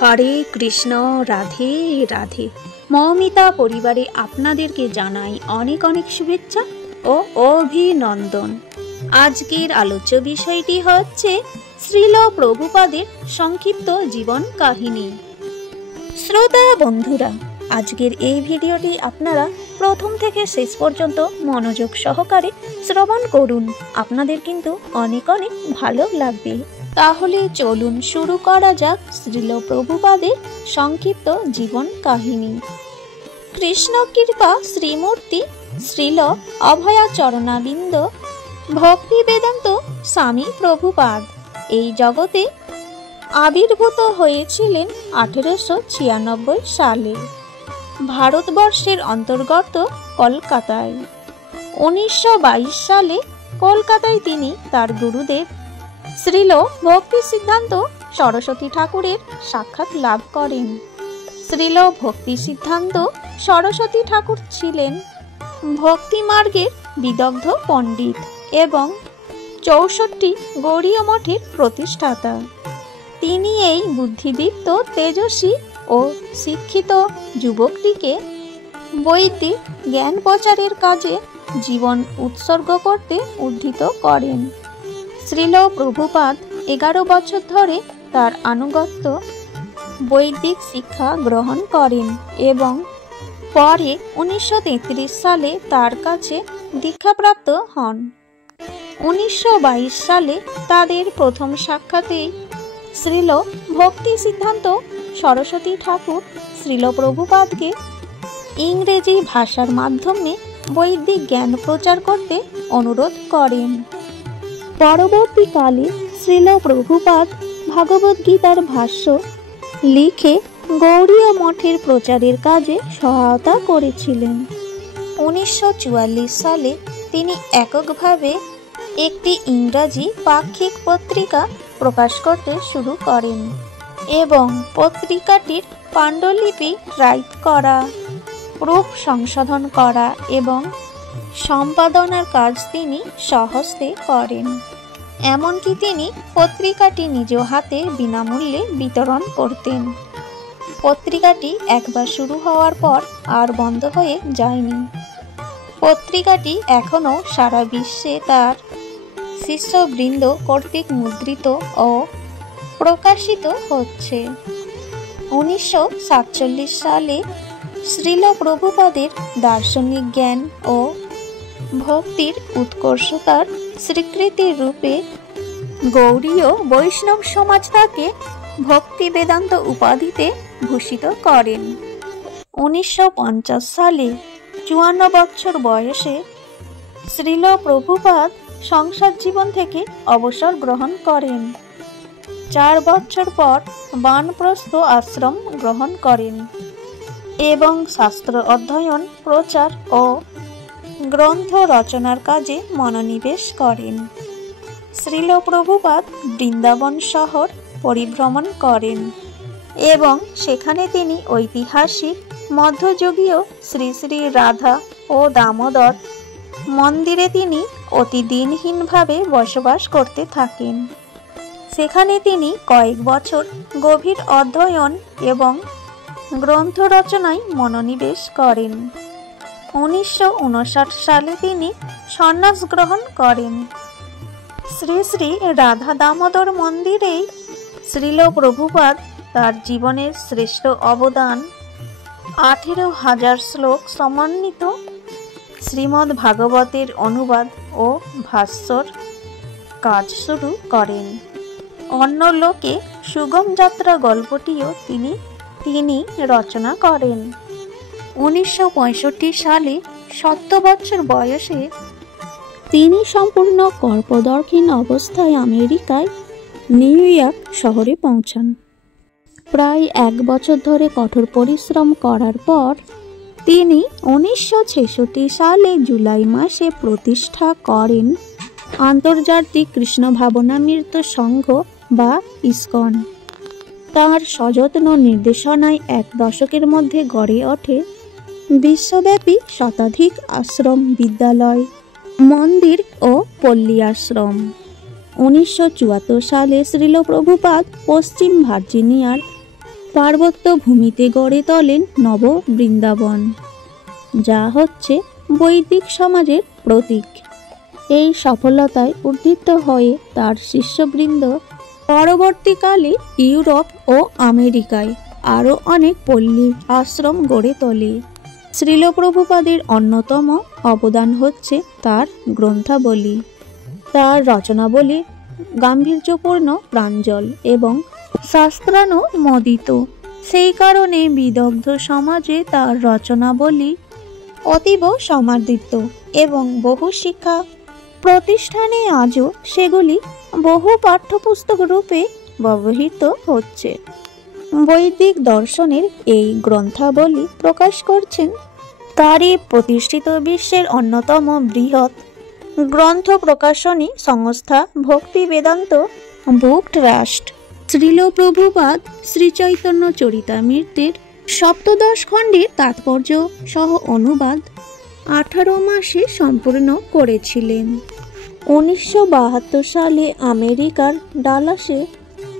হরে কৃষ্ণ, রাধে রাধে। মৌমিতা পরিবারে আপনাদেরকে জানাই অনেক অনেক শুভেচ্ছা ও অভিনন্দন। আজকের আলোচ্য বিষয়টি হচ্ছে শ্রীল প্রভুপাদের সংক্ষিপ্ত জীবন কাহিনী। শ্রোতা বন্ধুরা, আজকের এই ভিডিওটি আপনারা প্রথম থেকে শেষ পর্যন্ত মনোযোগ সহকারে শ্রবণ করুন। আপনাদের কিন্তু অনেক অনেক ভালো লাগবে। তাহলে চলুন শুরু করা যাক শ্রীল প্রভুপাদের সংক্ষিপ্ত জীবন কাহিনী। কৃষ্ণ কৃপা শ্রীমূর্তি শ্রীল অভয়াচরণাবিন্দ ভক্তি বেদান্ত স্বামী প্রভুপাদ এই জগতে আবির্ভূত হয়েছিলেন 1896 সালে ভারতবর্ষের অন্তর্গত কলকাতায়। 1922 সালে কলকাতায় তিনি তার গুরুদেব শ্রীল ভক্তি সিদ্ধান্ত সরস্বতী ঠাকুরের সাক্ষাৎ লাভ করেন। শ্রীল ভক্তি সিদ্ধান্ত সরস্বতী ঠাকুর ছিলেন ভক্তি মার্গের বিদগ্ধ পণ্ডিত এবং 64 গৌড়ীয় মঠের প্রতিষ্ঠাতা। তিনি এই বুদ্ধিদীপ্ত, তেজস্বী ও শিক্ষিত যুবকটিকে বৈদিক জ্ঞান প্রচারের কাজে জীবন উৎসর্গ করতে উদ্ধৃত করেন। শ্রীল প্রভুপাদ 11 বছর ধরে তার আনুগত্য বৈদিক শিক্ষা গ্রহণ করেন এবং পরে 1933 সালে তার কাছে দীক্ষাপ্রাপ্ত হন। 1922 সালে তাদের প্রথম সাক্ষাতেই শ্রীল ভক্তি সিদ্ধান্ত সরস্বতী ঠাকুর শ্রীল প্রভুপাদকে ইংরেজি ভাষার মাধ্যমে বৈদিক জ্ঞান প্রচার করতে অনুরোধ করেন। পরবর্তীকালে শ্রীল প্রভুপাদ ভাগবত গীতার ভাষ্য লিখে গৌড়ীয় মঠের প্রচারের কাজে সহায়তা করেছিলেন। 1944 সালে তিনি এককভাবে একটি ইংরাজি পাক্ষিক পত্রিকা প্রকাশ করতে শুরু করেন এবং পত্রিকাটির পাণ্ডুলিপি টাইপ করা, প্রুফ সংশোধন করা এবং সম্পাদনার কাজ তিনি স্বহস্তে করেন। এমনকি তিনি পত্রিকাটি নিজ হাতে বিনামূল্যে বিতরণ করতেন। পত্রিকাটি একবার শুরু হওয়ার পর আর বন্ধ হয়ে যায়নি। পত্রিকাটি এখনও সারা বিশ্বে তার শিষ্যবৃন্দ কর্তৃক মুদ্রিত ও প্রকাশিত হচ্ছে। 1947 সালে শ্রীল প্রভুপাদের দার্শনিক জ্ঞান ও ভক্তির উৎকর্ষতার স্বীকৃতির রূপে গৌড়ীয় বৈষ্ণব সমাজ তাকে ভক্তি বেদান্ত উপাধিতে ভূষিত করেন। 1950 সালে 54 বছর বয়সে শ্রীল প্রভুপাদ সংসার জীবন থেকে অবসর গ্রহণ করেন। 4 বছর পর বানপ্রস্থ আশ্রম গ্রহণ করেন এবং শাস্ত্র অধ্যয়ন, প্রচার ও গ্রন্থ রচনার কাজে মনোনিবেশ করেন। শ্রীল প্রভুপাদ বৃন্দাবন শহর পরিভ্রমণ করেন এবং সেখানে তিনি ঐতিহাসিক মধ্যযুগীয় শ্রী শ্রী রাধা ও দামোদর মন্দিরে তিনি অতি দিনহীনভাবে বসবাস করতে থাকেন। সেখানে তিনি কয়েক বছর গভীর অধ্যয়ন এবং গ্রন্থ রচনায় মনোনিবেশ করেন। 1959 সালে তিনি সন্ন্যাস গ্রহণ করেন। শ্রী শ্রী রাধা দামোদর মন্দিরেই শ্রীল প্রভুপাদ তার জীবনের শ্রেষ্ঠ অবদান 18,000 শ্লোক সমন্বিত শ্রীমদ্ ভাগবতের অনুবাদ ও ভাষ্যর কাজ শুরু করেন। অন্য লোকে সুগম যাত্রা গল্পটিও তিনি রচনা করেন। 1965 সালে 70 বছর বয়সে তিনি সম্পূর্ণ কল্পদর্শীন অবস্থায় আমেরিকায় নিউ ইয়র্ক শহরে পৌঁছান। প্রায় 1 বছর ধরে কঠোর পরিশ্রম করার পর তিনি 1966 সালে জুলাই মাসে প্রতিষ্ঠা করেন আন্তর্জাতিক কৃষ্ণ ভাবনামৃত সংঘ বা ইসকন। তাঁর সযত্ন নির্দেশনায় 1 দশকের মধ্যে গড়ে ওঠে বিশ্বব্যাপী শতাধিক আশ্রম, বিদ্যালয়, মন্দির ও পল্লী আশ্রম। 1974 সালে শ্রীল প্রভুপাদ পশ্চিম ভার্জিনিয়ার পার্বত্য ভূমিতে গড়ে তোলেন নব বৃন্দাবন, যা হচ্ছে বৈদিক সমাজের প্রতীক। এই সফলতায় উদ্দীপ্ত হয়ে তার শিষ্যবৃন্দ পরবর্তীকালে ইউরোপ ও আমেরিকায় আরও অনেক পল্লী আশ্রম গড়ে তোলে। শ্রীল প্রভুপাদের অন্যতম অবদান হচ্ছে তার গ্রন্থাবলী। তার রচনাবলী গাম্ভীর্যপূর্ণ, প্রাঞ্জল এবং শাস্ত্রানুমোদিত। সেই কারণে বিদগ্ধ সমাজে তার রচনাবলী অতীব সমাদৃত এবং বহু শিক্ষা প্রতিষ্ঠানে আজও সেগুলি বহু পাঠ্যপুস্তক রূপে ব্যবহৃত হচ্ছে। বৈদিক দর্শনের এই গ্রন্থাবলী প্রকাশ করছেন তারই প্রতিষ্ঠিত বিশ্বের অন্যতম বৃহৎ গ্রন্থ প্রকাশনী সংস্থা ভক্তি বেদান্ত বুক ট্রাস্ট। শ্রীল প্রভুপাদ শ্রীচৈতন্য চরিতামৃতের সপ্তদশ খণ্ডের তাৎপর্য সহ অনুবাদ 18 মাসে সম্পূর্ণ করেছিলেন। 1972 সালে আমেরিকার ডালাসে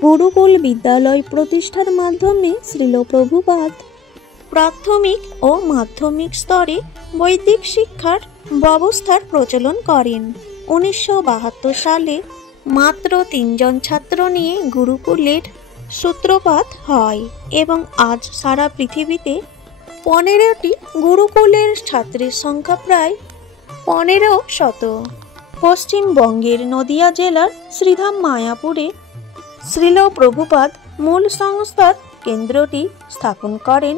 গুরুকুল বিদ্যালয় প্রতিষ্ঠার মাধ্যমে শ্রীল প্রভুপাদ প্রাথমিক ও মাধ্যমিক স্তরে বৈদিক শিক্ষার ব্যবস্থার প্রচলন করেন। 1972 সালে মাত্র 3 জন ছাত্র নিয়ে গুরুকুলের সূত্রপাত হয় এবং আজ সারা পৃথিবীতে 15টি গুরুকুলের ছাত্রের সংখ্যা প্রায় 1500। পশ্চিমবঙ্গের নদিয়া জেলার শ্রীধাম মায়াপুরে শ্রীল প্রভুপাদ মূল সংস্থার কেন্দ্রটি স্থাপন করেন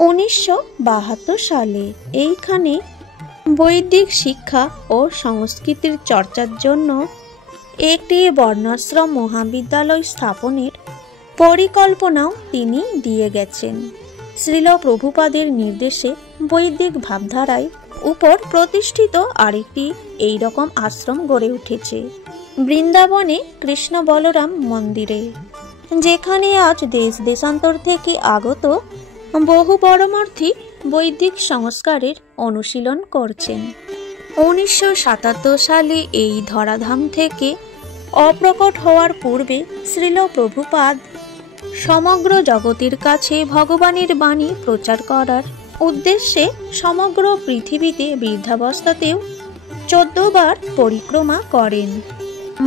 1972 সালে। এইখানে বৈদিক শিক্ষা ও সংস্কৃতির চর্চার জন্য একটি বর্ণাশ্রম মহাবিদ্যালয় স্থাপনের পরিকল্পনাও তিনি দিয়ে গেছেন। শ্রীল প্রভুপাদের নির্দেশে বৈদিক ভাবধারায় উপর প্রতিষ্ঠিত আরেকটি এইরকম আশ্রম গড়ে উঠেছে বৃন্দাবনে কৃষ্ণ বলরাম মন্দিরে, যেখানে আজ দেশ দেশান্তর থেকে আগত বহু পরমার্থী বৈদিক সংস্কারের অনুশীলন করছেন। 1977 সালে এই ধরাধাম থেকে অপ্রকট হওয়ার পূর্বে শ্রীল প্রভুপাদ সমগ্র জগতের কাছে ভগবানের বাণী প্রচার করার উদ্দেশ্যে সমগ্র পৃথিবীতে বৃদ্ধাবস্থাতেও 14 বার পরিক্রমা করেন।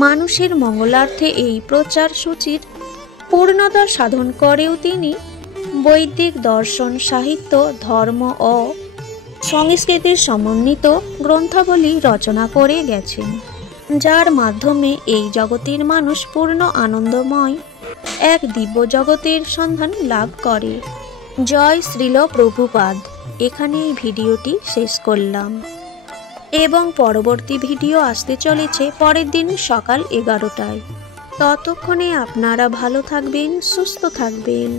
মানুষের মঙ্গলার্থে এই প্রচার সূচির পূর্ণতা সাধন করেও তিনি বৈদিক দর্শন, সাহিত্য, ধর্ম ও সংস্কৃতির সমন্বিত গ্রন্থাবলী রচনা করে গেছেন, যার মাধ্যমে এই জগতের মানুষ পূর্ণ আনন্দময় এক দিব্য জগতের সন্ধান লাভ করে। জয় শ্রীল প্রভুপাদ। এখানে এই ভিডিওটি শেষ করলাম এবং পরবর্তী ভিডিও আসতে চলেছে পরের দিন সকাল 11টায়। ততক্ষণে আপনারা ভালো থাকবেন, সুস্থ থাকবেন।